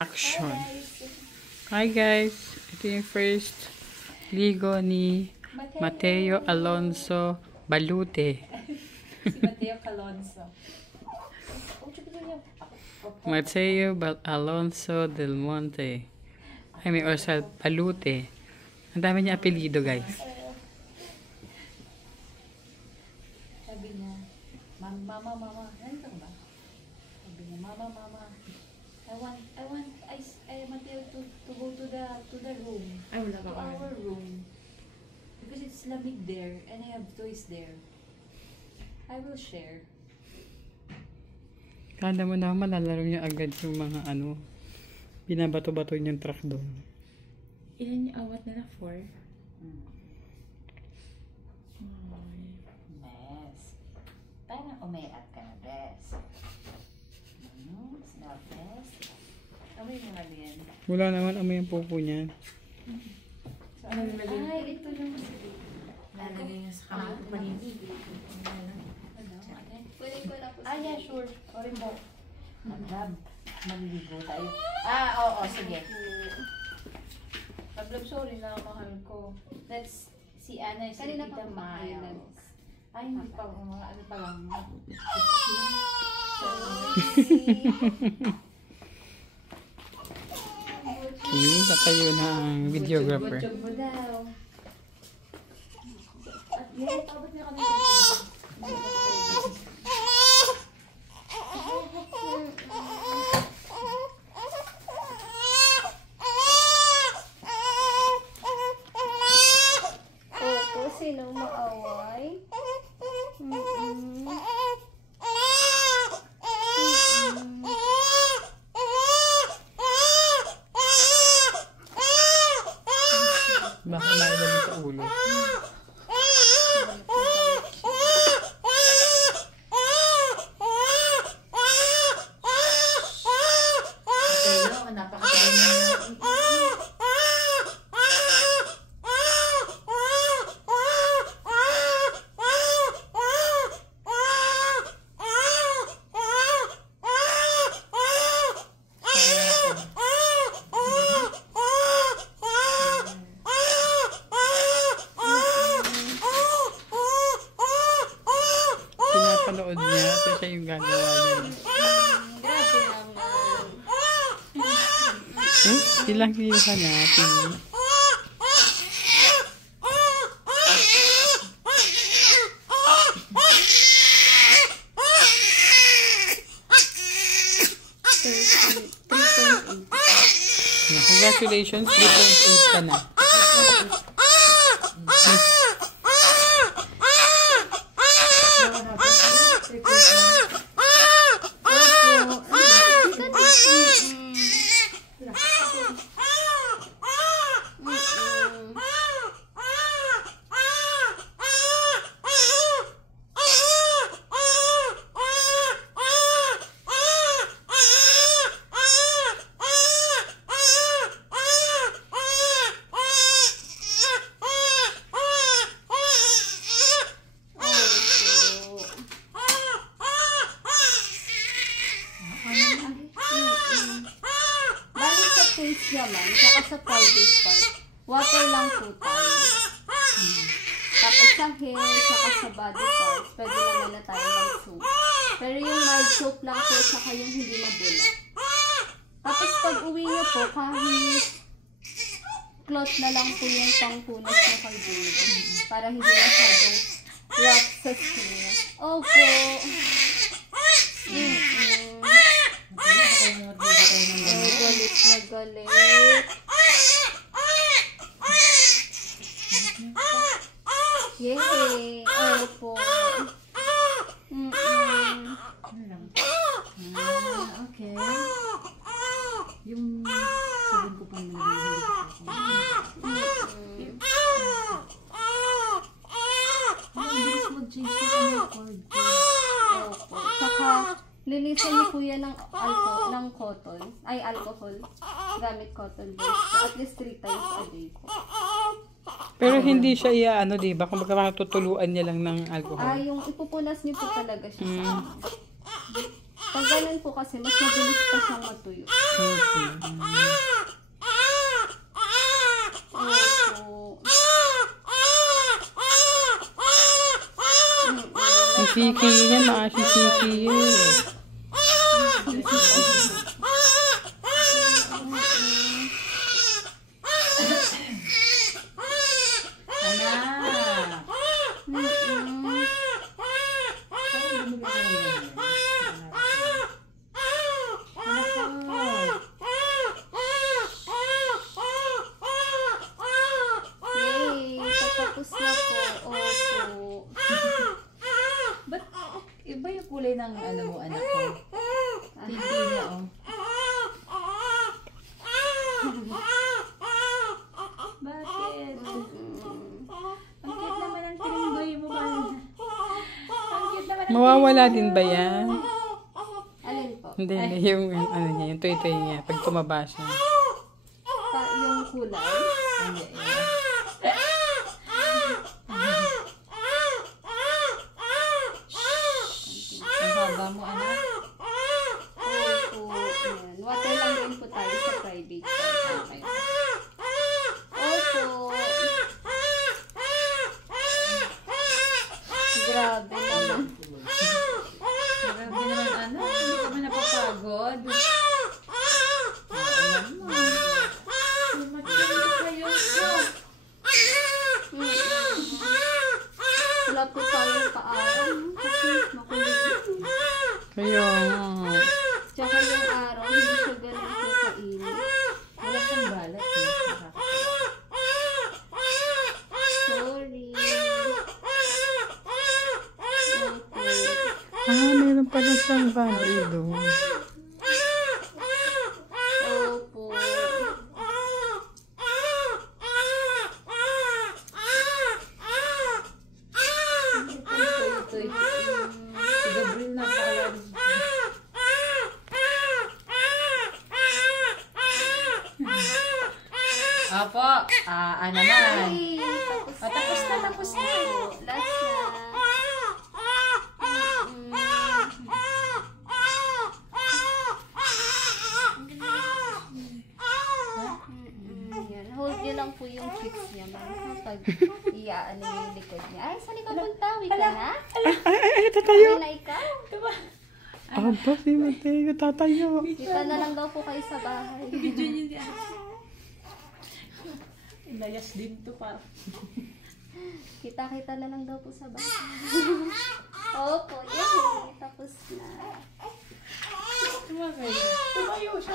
Action. Hi guys, ito yung first ligo ni Mateo Alonso Balute. Si Mateo Calonso. Mateo Alonso Del Monte. I mean, or sa Balute. Ang dami niya apelido guys. Sabi niya, mama. Nandito ba? Sabi niya, mama. I want Mateo to go to the room. Ay, wala To ka our room. Because it's lamig there and I have toys there. I will share. Kala mo na malalaro niya agad yung mga binabato-bato niyang truck doon. Ilan yung awat nila? 4? Yes. Parang umayat ka na, Bes. Smell best. Amoy mo nga yan. Wala naman amoy ang pupo niya. So, ay, ito lang. Lalagay niya sa kamay ko panini. Pwede ko na po. Yeah, sure. Orin mo. Maglab. Maliligo tayo. Oo, sige. Maglab, sorry na, mahal ko. That's si Ana, si Kanina Tita pa kumakain. Miles. Ay, hindi pa, ano pa lang. Natayo na ang videographer. Butchog mo daw. At yan, abot na kami. Opo, sino maaway? Baka nailali sa ulo. Pero, napakatagal na. Pinapanood niya. Ito siya yung gagawa niya. Grabe naman. Ilang kilo ka natin? Congratulations, 3.8 ka na. Balik sa things naman, saka sa private part, water lang po tayo. Tapos sa hair, saka sa body parts, pwede naman na tayo mag-soap. Pero yung mild soap lang po, saka yung hindi mabula. Tapos pag uwi nyo po, kahit cloth na lang po yung pangpunas nyo kay baby. Para hindi masyadong rough sa skin niya. Opo. Ay, galit na galit. Yay! Opo. Okay. Yung sabon ko pang mag-change ko sa mga cord ko. Opo. Saka, linisan niyo po yan ng cotton. Ay, alcohol. Gamit cotton balls. At least 3 times a day po. Pero hindi siya diba? Kung magkakatutuluan niya lang ng alcohol. Yung ipupunas niyo po talaga siya sa Pag ganun po kasi, mas mabilis pa siyang matuyo. Okay. Opo. Ang siki niya, nakasisiki yun. Anak. Yay! Tapos na po. Opo. Ba't iba yung kulay ng ano mo, anak ko? Titi niya, oh. Bakit? Ang cute naman ang trimboy mo ba? Ang cute naman ang Mawawala din ba yan? Alin po? Hindi, yung ano niya, yung toy-toy niya, pag tumaba siya. Yung kulay? Hindi, ang haba mo, anak. Opo. Ayan. Water lang din po tayo sa private part. Okay. Opo. Grabe naman. Grabe naman, anak. Hindi ka ba napapagod? Alam mo. Matindi kayo. Wala po tayong paaral. Kasi makulit. Kaya, Tsaka yung araw, hindi siya ganun po kainit. Wala siyang balat. Sorry. Opo. meron pala siyang value doon. Opo. Ito. Si Gabriel na paalam. Apo, ano naman? Hey, Tapos na. Last na. Yan. Hold nyo lang po yung cheeks niya, ma'am. Pag iaano yung likod niya. Ay, saan ikaw punta? Wika na? Ay, tatayo! Ay, na ikaw? Aba, si Mateo, tatayo. Kita na lang daw po kayo sa bahay. Inayas din to para. Kita-kita na lang daw po sa bahay. Opo, yay! Tapos na. Tumayo siya.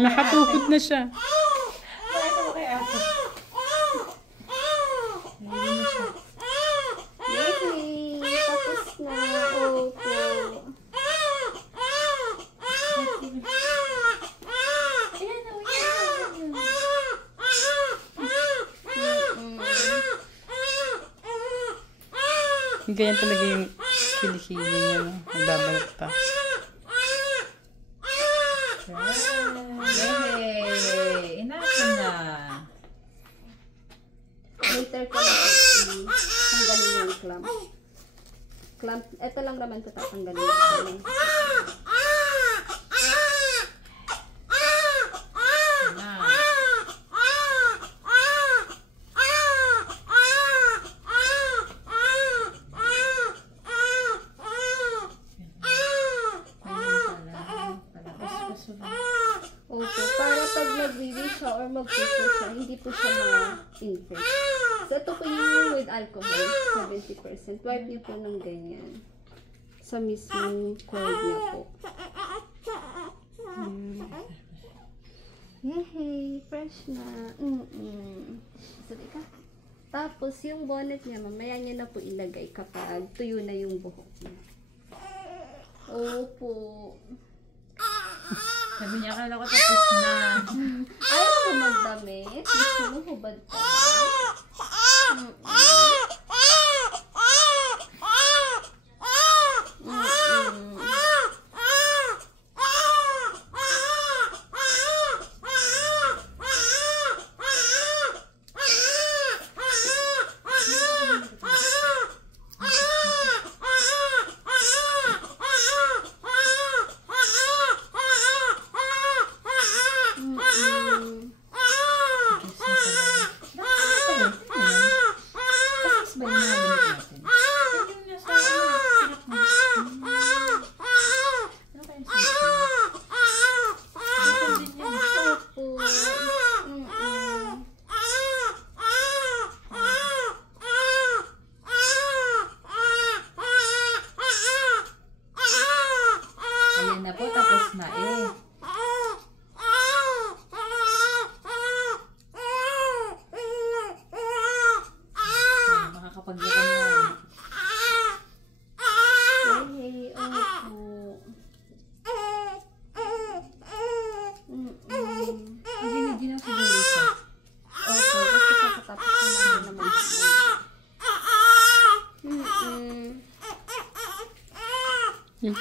Nakatukod na siya. Ito kay ate. Yay! Tapos na. Opo. Ganyan talaga yung kilikili niya, no? Nagbabalat pa. Yay! Enough na. Later ko na po tanggalin yung clamp. Ito lang naman ko tatanggalin. Opo, para pag nag-baby siya or mag-pupo siya, hindi po siya ma-infect. So, ito po yung with alcohol, 70%. Wipe niyo po ng ganyan. Sa mismong cord niya po. Yehey, fresh na. Sabi ka. Tapos, yung bonnet niya, mamaya niya na po ilagay kapag tuyo na yung buhok niya. Opo. Sabi niya, akala ko tapos na. Ayaw mo magdamit? Gusto mo hubad pa ba?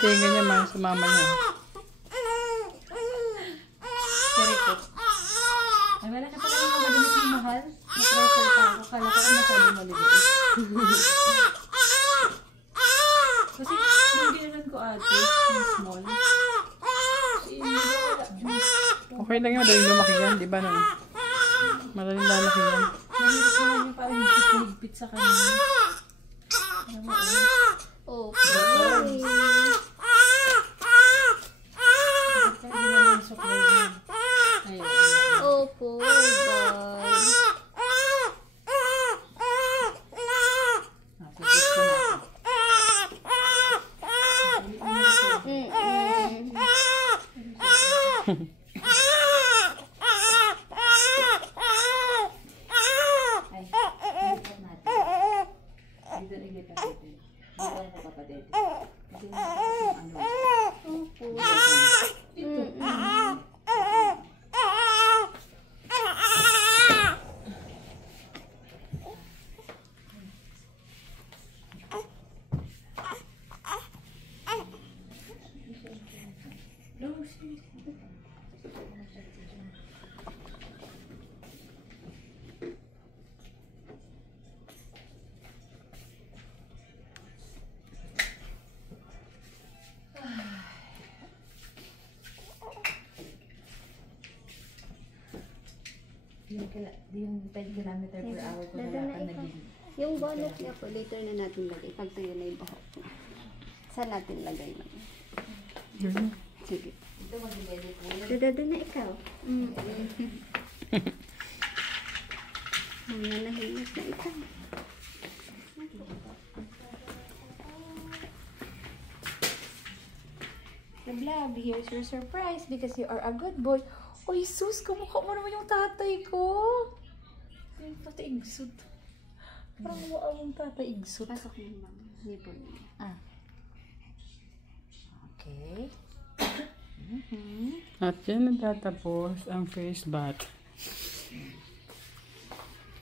tenga niya mga sa mama niya. Kari po. Ay, wala ka pala yung maliit na mahal. Na-pressure pa ako. Kala ko ang masabi maliit. Kasi hindi naman ko ate, yung small. Okay lang yun, madaling lumaki yan, di ba nun? Madaling lalaki yan. Mahirap naman yung parang higpit sa kanya. Oh, opo, guys. Yung 10 kilometer per hour ko Dada na nalakan na ikaw. din. Yung bonnet niya po, later na natin lagay. Pag tayo na yung bahok. Saan natin lagay lang? Sige. Ito mag-deli po. Dada na ikaw. Mga nahingas na ikaw. Love, here's your surprise because you are a good boy. Oh, Jesus, kamukha mo naman yung tatay ko. Yung tatay igsut. Parang mukha mong tatay igsut. Pasok mo, ma'am. Nipon mo. Ah. Okay. At yan natatapos ang face bath.